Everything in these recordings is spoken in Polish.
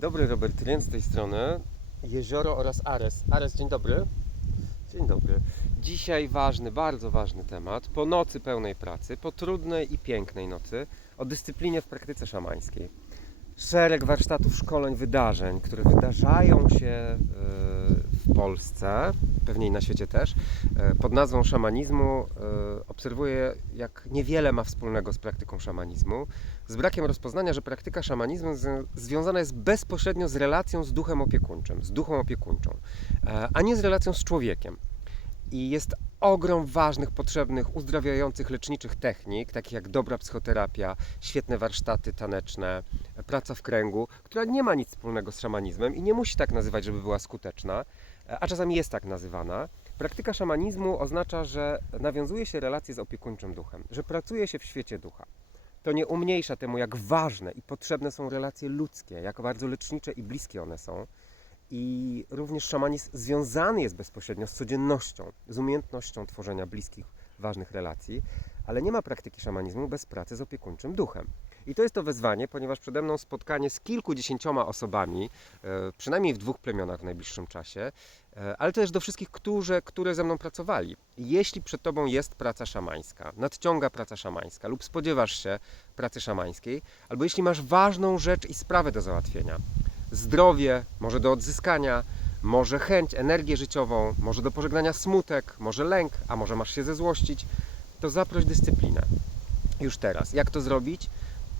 dobry, Robert Ryn z tej strony. Jezioro oraz Ares. Ares, dzień dobry. Dzień dobry. Dzisiaj ważny, bardzo ważny temat. Po nocy pełnej pracy, po trudnej i pięknej nocy, o dyscyplinie w praktyce szamańskiej. Szereg warsztatów, szkoleń, wydarzeń, które wydarzają się e, Polsce, pewnie i na świecie też, e, pod nazwą szamanizmu, e, obserwuję, jak niewiele ma wspólnego z praktyką szamanizmu z brakiem rozpoznania, że praktyka szamanizmu związana jest bezpośrednio z relacją z duchem opiekuńczym, z duchą opiekuńczą, e, a nie z relacją z człowiekiem. I jest ogrom ważnych, potrzebnych, uzdrawiających, leczniczych technik, takich jak dobra psychoterapia, świetne warsztaty taneczne, praca w kręgu, która nie ma nic wspólnego z szamanizmem i nie musi tak nazywać, żeby była skuteczna, a czasami jest tak nazywana. Praktyka szamanizmu oznacza, że nawiązuje się relacje z opiekuńczym duchem, że pracuje się w świecie ducha to nie umniejsza temu, jak ważne i potrzebne są relacje ludzkie, jak bardzo lecznicze i bliskie one są. I również szamanizm związany jest bezpośrednio z codziennością, z umiejętnością tworzenia bliskich, ważnych relacji, ale nie ma praktyki szamanizmu bez pracy z opiekuńczym duchem. I to jest to wyzwanie, ponieważ przede mną spotkanie z kilkudziesięcioma osobami, e, przynajmniej w dwóch plemionach w najbliższym czasie, e, ale też do wszystkich, którzy, które ze mną pracowali. Jeśli przed Tobą jest praca szamańska, nadciąga praca szamańska lub spodziewasz się pracy szamańskiej, albo jeśli masz ważną rzecz i sprawę do załatwienia, zdrowie, może do odzyskania, może chęć, energię życiową, może do pożegnania smutek, może lęk, a może masz się zezłościć, to zaproś dyscyplinę. Już teraz. Jak to zrobić?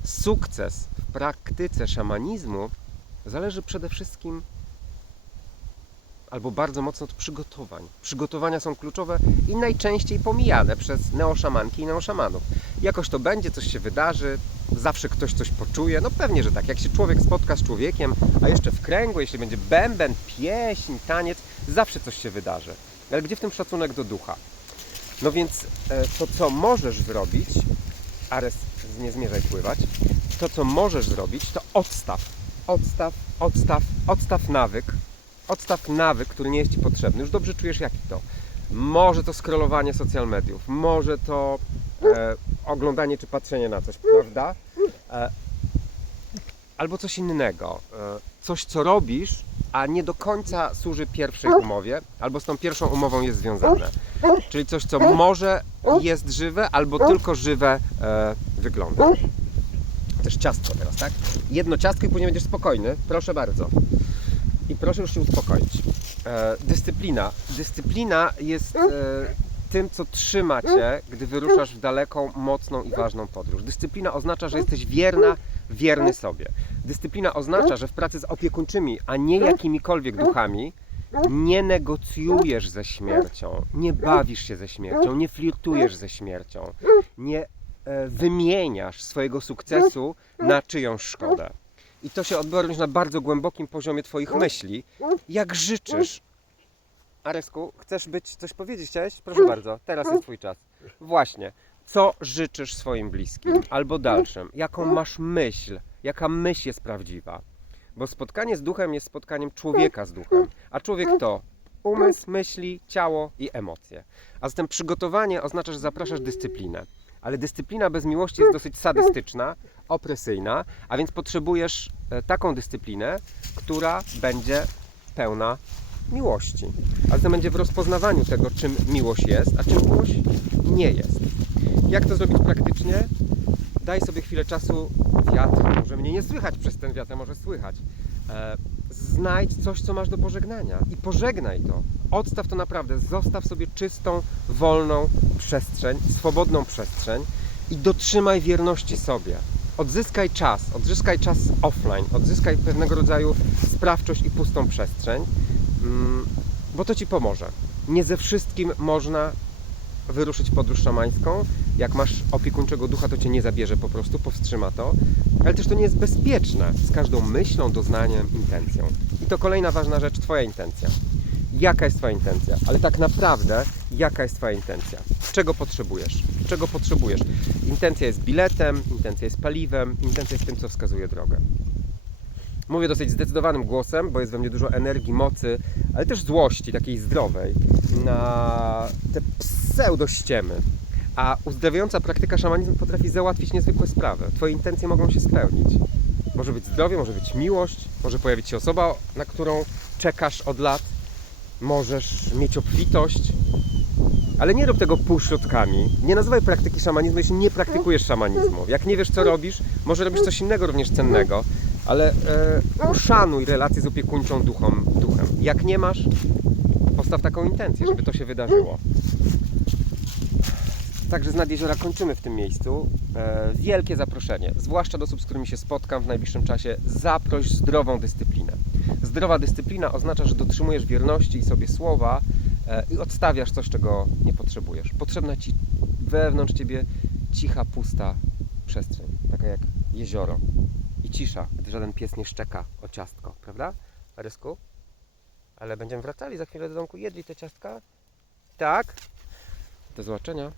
Sukces w praktyce szamanizmu zależy przede wszystkim albo bardzo mocno od przygotowań. Przygotowania są kluczowe i najczęściej pomijane przez neoszamanki i neoszamanów. Jakoś to będzie, coś się wydarzy, zawsze ktoś coś poczuje. No pewnie, że tak. Jak się człowiek spotka z człowiekiem, a jeszcze w kręgu, jeśli będzie bęben, pieśń, taniec, zawsze coś się wydarzy. Ale gdzie w tym szacunek do ducha? No więc e, to, co możesz zrobić, Ares, nie zmierzaj pływać, to, co możesz zrobić, to odstaw. Odstaw, odstaw, odstaw nawyk, odstaw nawyk, który nie jest Ci potrzebny. Już dobrze czujesz, jaki to. Może to scrollowanie social mediów, może to e, oglądanie czy patrzenie na coś, prawda? E, albo coś innego. E, coś, co robisz, a nie do końca służy pierwszej umowie, albo z tą pierwszą umową jest związane. Czyli coś, co może jest żywe, albo tylko żywe e, wygląda. Też ciastko teraz, tak? Jedno ciastko i później będziesz spokojny. Proszę bardzo. I proszę już się uspokoić. E, dyscyplina. Dyscyplina jest e, tym, co trzyma cię, gdy wyruszasz w daleką, mocną i ważną podróż. Dyscyplina oznacza, że jesteś wierna, wierny sobie. Dyscyplina oznacza, że w pracy z opiekuńczymi, a nie jakimikolwiek duchami, nie negocjujesz ze śmiercią, nie bawisz się ze śmiercią, nie flirtujesz ze śmiercią, nie e, wymieniasz swojego sukcesu na czyjąś szkodę. I to się odbywa również na bardzo głębokim poziomie Twoich myśli. Jak życzysz. Aresku, chcesz być, coś powiedzieć chciałeś? Proszę bardzo, teraz jest Twój czas. Właśnie. Co życzysz swoim bliskim albo dalszym? Jaką masz myśl? Jaka myśl jest prawdziwa? Bo spotkanie z duchem jest spotkaniem człowieka z duchem. A człowiek to umysł, myśli, ciało i emocje. A zatem przygotowanie oznacza, że zapraszasz dyscyplinę. Ale dyscyplina bez miłości jest dosyć sadystyczna, opresyjna, a więc potrzebujesz e, taką dyscyplinę, która będzie pełna miłości. A zatem będzie w rozpoznawaniu tego, czym miłość jest, a czym miłość nie jest. Jak to zrobić praktycznie? Daj sobie chwilę czasu. Wiatr, może mnie nie słychać przez ten wiatr, może słychać. E, znajdź coś, co masz do pożegnania i pożegnaj to. Odstaw to naprawdę, zostaw sobie czystą, wolną przestrzeń, swobodną przestrzeń i dotrzymaj wierności sobie. Odzyskaj czas, odzyskaj czas offline, odzyskaj pewnego rodzaju sprawczość i pustą przestrzeń, mm, bo to ci pomoże. Nie ze wszystkim można wyruszyć w podróż szamańską. Jak masz opiekuńczego ducha, to cię nie zabierze po prostu, powstrzyma to. Ale też to nie jest bezpieczne z każdą myślą, doznaniem, intencją. I to kolejna ważna rzecz, Twoja intencja. Jaka jest Twoja intencja? Ale tak naprawdę, jaka jest Twoja intencja? Czego potrzebujesz? Czego potrzebujesz? Intencja jest biletem, intencja jest paliwem, intencja jest tym, co wskazuje drogę. Mówię dosyć zdecydowanym głosem, bo jest we mnie dużo energii, mocy, ale też złości, takiej zdrowej, na te pseudościemy. A uzdrawiająca praktyka szamanizmu potrafi załatwić niezwykłe sprawy. Twoje intencje mogą się spełnić. Może być zdrowie, może być miłość, może pojawić się osoba, na którą czekasz od lat, możesz mieć obfitość, ale nie rób tego półśrodkami. Nie nazywaj praktyki szamanizmu, jeśli nie praktykujesz szamanizmu. Jak nie wiesz, co robisz, może robisz coś innego również cennego, ale e, uszanuj relację z opiekuńczą duchom, duchem. Jak nie masz, postaw taką intencję, żeby to się wydarzyło. Także z nad jeziora kończymy w tym miejscu. E, wielkie zaproszenie, zwłaszcza do osób, z którymi się spotkam w najbliższym czasie. Zaproś zdrową dyscyplinę. Zdrowa dyscyplina oznacza, że dotrzymujesz wierności i sobie słowa e, i odstawiasz coś, czego nie potrzebujesz. Potrzebna ci wewnątrz ciebie cicha, pusta przestrzeń, taka jak jezioro. Cisza, gdy żaden pies nie szczeka o ciastko, prawda? Rysku? Ale będziemy wracali za chwilę do domku, jedli te ciastka? Tak? Do zobaczenia.